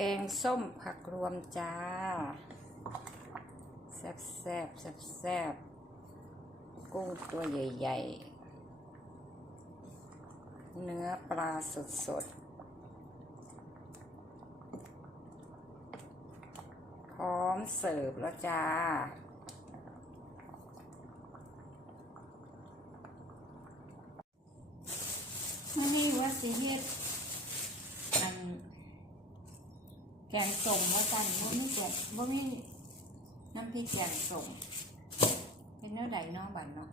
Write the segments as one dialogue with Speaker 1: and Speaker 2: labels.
Speaker 1: แกงส้มผักรวมจ้า แซ่บแซ่บแซ่บแซ่บกุ้งตัวใหญ่ ๆ เนื้อปลาสด ๆ พร้อมเสิร์ฟแล้วจ้ามื่อนี้ว่าสิเฮ็ดอัน แกงส้มว่ากันบ่มีแกงบ่มีน้ำพริกแกงส้มเป็นเนื้อใดเนาะบัดเนาะ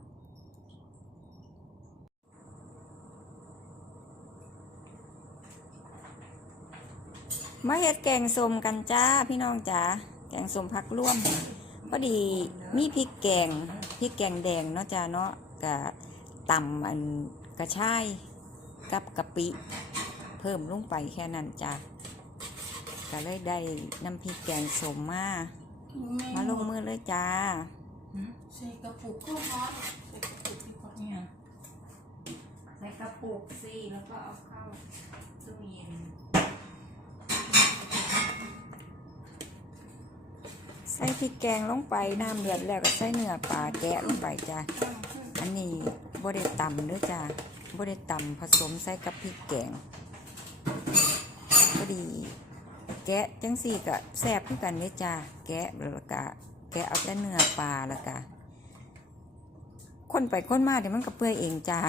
Speaker 1: มาเฮ็ดแกงส้มกันจ้าพี่น้องจ้าแกงส้มผักร่วมพอดีมีพริกแกงพริกแกงแดงเนาะจ้าเนาะกะตำอันกระชายกับกะปิ เพิ่มลงไปแค่นั้นจ้ะ ก็เลยได้น้ำพริกแกงสมมา มาลงมือเลยจ้า
Speaker 2: ใส่กระปุกก็ฮอตใส่กระปุกดีกว่า
Speaker 1: เนี่ยใส่กระปุกสิแล้วก็เอาเข้าตู้เย็นใส่พริกแกงลงไปน้ำเดือดแล้วก็ใส่เนื้อปลาแกะลงไปจ้ะอันนี้บ่ได้ตำเด้อจ้าบ่ได้ตำผสมใส่กับพริกแกงพอดี แกะจังสี่ก็แซ่บคือกันเนี่ยจ้าแกะแล้วก็แกะเอาแต่เนื้อปลาแล้วก็คนไปคนมาเดี๋ยวมันก็เปื่อยเองจ้า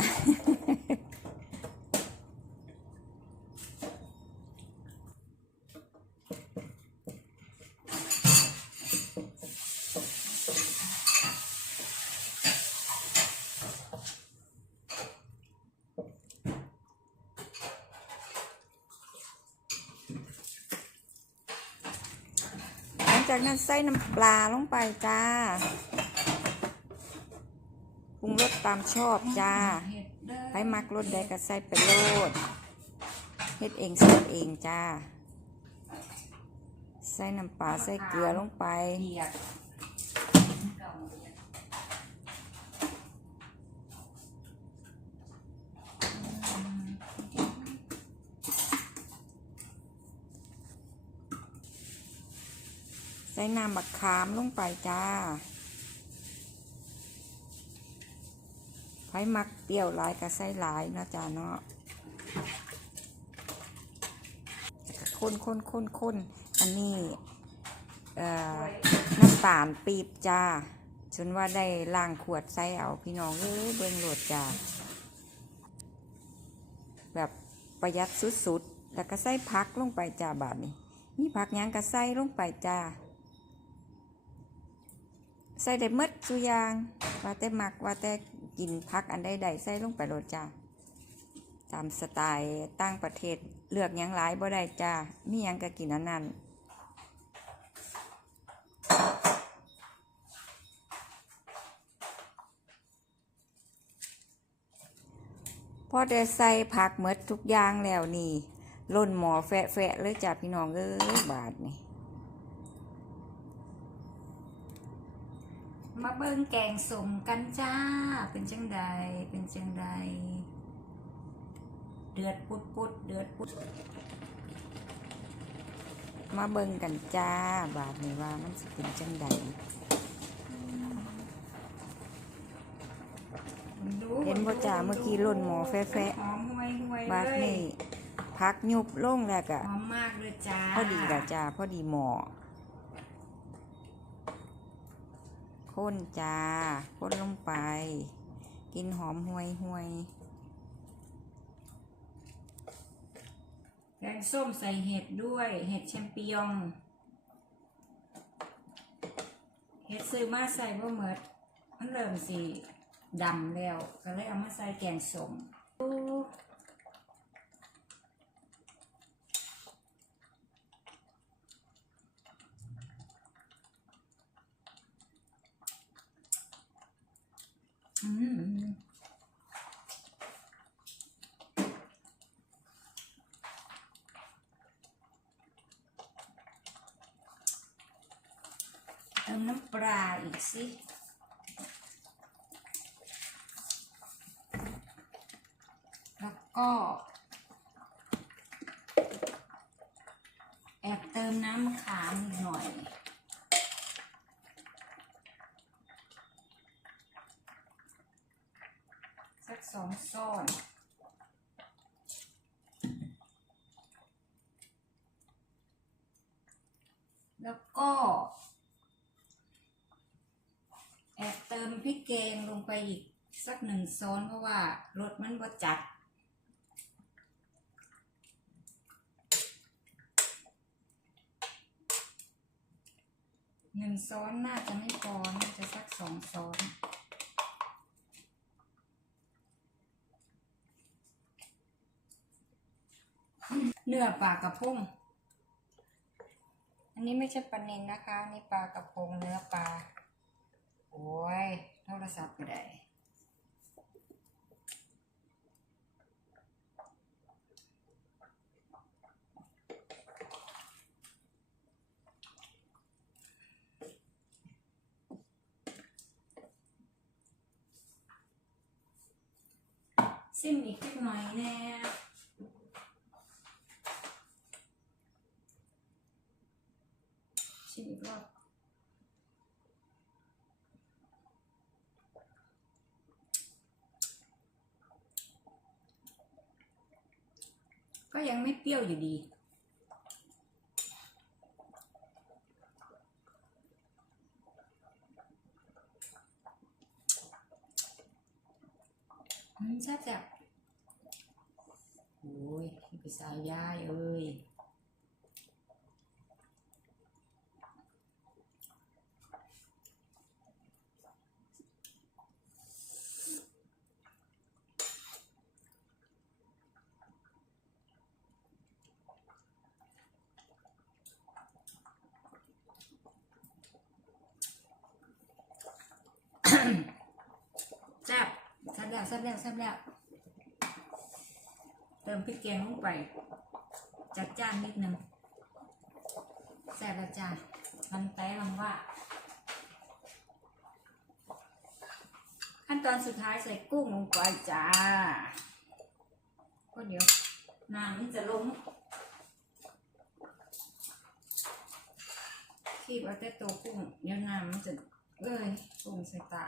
Speaker 1: จากนั้นใส่น้ำปลาลงไปจ้าปรุงรสตามชอบจ้าให้มักรสใดก็ใส่ไปโลดเฮ็ดเองใส่เองจ้า ใส่น้ำปลาใส่เกลือลงไป ใส่น้ำมะขามลงไปจ้าไผมักเปรี้ยวหลายก็ใส่หลายเนาะจ้าเนาะคนคนคนคนอันนี้เอ่อน้ำตาลปีบจ้าจนว่าได้ล้างขวดใส่เอาพี่น้องเอ้ยเบิ่งโหลดจ้าแบบประหยัดสุดๆ แล้วก็ใส่พักลงไปจ้าบาทนี้มีผักหยังก็ใส่ลงไปจ้า ใส่ได้หมดสุอยาง ว่าแต่มักว่าแต่กินพักอันใดๆใส่ลงไปโลดจ้าตามสไตล์ต่างประเทศเลือกยังหลายบ่ได้จ้ามียังก็กินอันนั้นพอได้ใส่ผักหมดทุกอย่างแล้วนี่ล่นหมอแฟะๆเลยจ้าพี่น้องเอ้ยบาทนี่ เบิ่งแกงสมกันจ้า เป็นจังใด เป็นจังใด เดือดปุดปุดเดือดปุด มาเบิ่งกันจ้า บาทนี้ว่ามันสิเป็นจังใดเห็นบ่จ้าเมื่อกี้ล่นหมอแฟะ
Speaker 2: หอมห่วยห่วย
Speaker 1: ๆบาท
Speaker 2: เลย
Speaker 1: นี้พักยุบลงแล้วก็
Speaker 2: หอมมากเลยจ้า
Speaker 1: พอดีละจ้า พอดีหมอ ข้นจ้าข้นลงไป กินหอมห่วยห่วย
Speaker 2: แกงส้มใส่เห็ดด้วย เห็ดแชมปิญอง เห็ดซื้อมาใส่บ่เหมิดมันเริ่มสีดำแล้ว ก็เลยเอามาใส่แกงส้มโอ้อืม เติมน้ อีกสิแล้วก็ แอบเติมน้ำขามหน่อยสักสองช้อน แล้วก็ แอบเติมพริกแกงลงไป อีกสักหนึ่งช้อนเพราะว่ารสมันบ่จัด หนึ่งช้อนน่าจะไม่พอน่าจะสักสองช้อนเนื้อปลากระพง อันนี้ไม่ใช่ปลาเนินนะคะ นี่ปลากระพงเนื้อปลา โอ้ย โทรศัพท์ก็ได้ซิมอีกสักหน่อยแน่ ชิมอีกรอบก็ ยังไม่เปรี้ยวอยู่ดี อืมแซ่บจ้ะโอ้ยพี่ไปสายยายเอ้ย แซ่บแซ่ บแล้วแซ่บแล้วแซ่บแล้วเติมพริกแกงลงไป จัดจ้านนิดนึงแซ่บแล้วจ้าลำแต้ลำว่า ขั้นตอนสุดท้ายใส่กุ้งลงไปจ้าก็เดี๋ยวน้ำมันจะลงคีบเอาแต่ตัวกุ้งเดี๋ยวน้ำมันจะเอ้ยกุ้งใส่ตา